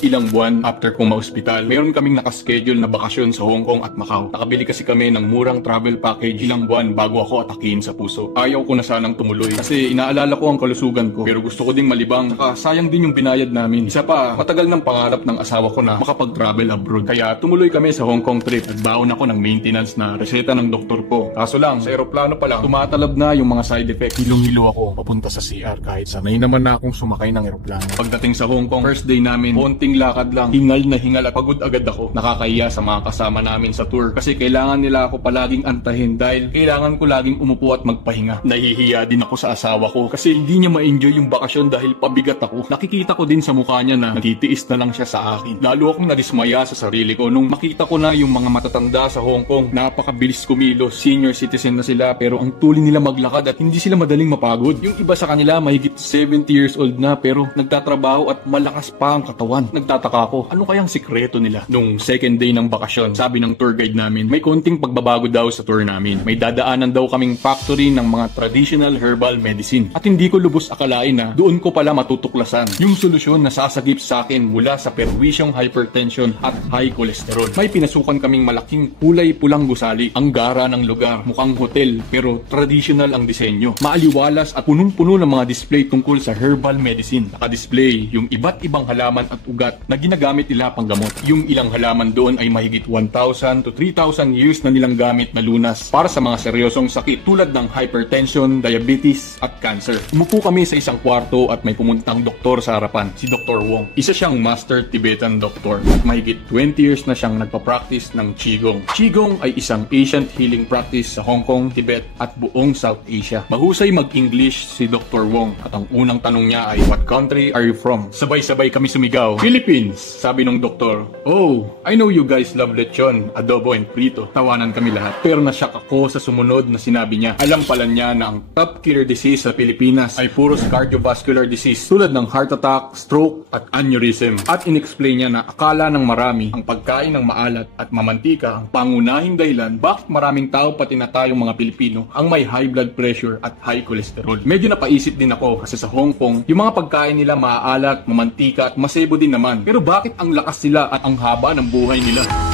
Ilang buwan after kong ma-ospital, mayroon kaming nakaschedule na bakasyon sa Hong Kong at Macau. Nakabili kasi kami ng murang travel package ilang buwan bago ako atakihin sa puso. Ayaw ko na sanang tumuloy kasi inaalala ko ang kalusugan ko, pero gusto ko ding malibang. Saka sayang din yung binayad namin. Isa pa, matagal ng pangarap ng asawa ko na makapag-travel abroad. Kaya tumuloy kami sa Hong Kong trip. Nagbaon ako ng maintenance na reseta ng doktor ko. Kaso lang, sa eroplano pa lang, tumatalab na yung mga side effects. Hilong-hilo ako papunta sa CR kahit sanay naman na akong sumakay ng eroplano. Pagdating sa Hong Kong, first day namin, konting lakad lang, hingal na hingal at pagod agad ako. Nakakahiya sa mga kasama namin sa tour kasi kailangan nila ako palaging antahin dahil kailangan ko laging umupo at magpahinga. Nahihiya din ako sa asawa ko kasi hindi niya ma-enjoy yung bakasyon dahil pabigat ako. Nakikita ko din sa mukha niya na nagtitiis na lang siya sa akin. Lalo akong nadismaya sa sarili ko nung makita ko na yung mga matatanda sa Hong Kong. Napakabilis kumilos, senior citizen na sila pero ang tuloy nila maglakad at hindi sila madaling mapagod. Yung iba sa kanila mahigit 70 years old na pero nagtatrabaho at malakas pa ang katawan. Nagtataka ako, ano kayang sikreto nila? Nung second day ng bakasyon, sabi ng tour guide namin, may konting pagbabago daw sa tour namin. May dadaanan daw kaming factory ng mga traditional herbal medicine. At hindi ko lubos akalain na doon ko pala matutuklasan yung solusyon na sasagip sa akin mula sa perwisyong hypertension at high cholesterol. May pinasukan kaming malaking kulay pulang gusali. Ang gara ng lugar, mukhang hotel pero traditional ang disenyo. Maaliwalas at punong-puno ng mga display tungkol sa herbal medicine. Naka-display yung iba't ibang halaman at ugat na ginagamit nila pang gamot. Yung ilang halaman doon ay mahigit 1,000 to 3,000 years na nilang gamit na lunas para sa mga seryosong sakit tulad ng hypertension, diabetes at cancer. Umupo kami sa isang kwarto at may pumuntang doktor sa harapan, si Dr. Wong. Isa siyang master Tibetan doctor. Mahigit 20 years na siyang nagpa-practice ng Qigong. Qigong ay isang ancient healing practice sa Hong Kong, Tibet at buong South Asia. Mahusay mag-English si Dr. Wong at ang unang tanong niya ay, "What country are you from?" Sabay-sabay kami sumigaw, "Philippines!" Sabi ng doktor. "Oh, I know you guys love lechon, adobo and prito." Tawanan kami lahat. Pero nasyak ako sa sumunod na sinabi niya. Alam pala niya na ang top killer disease sa Pilipinas ay puros cardiovascular disease tulad ng heart attack, stroke at aneurysm. At inexplain niya na akala ng marami ang pagkain ng maalat at mamantika ang pangunahing dahilan bakit maraming tao pati na tayong mga Pilipino ang may high blood pressure at high cholesterol. Medyo napaisip din ako kasi sa Hong Kong, yung mga pagkain nila maaalat, mamantika at masebo din naman. Pero bakit ang lakas nila at ang haba ng buhay nila?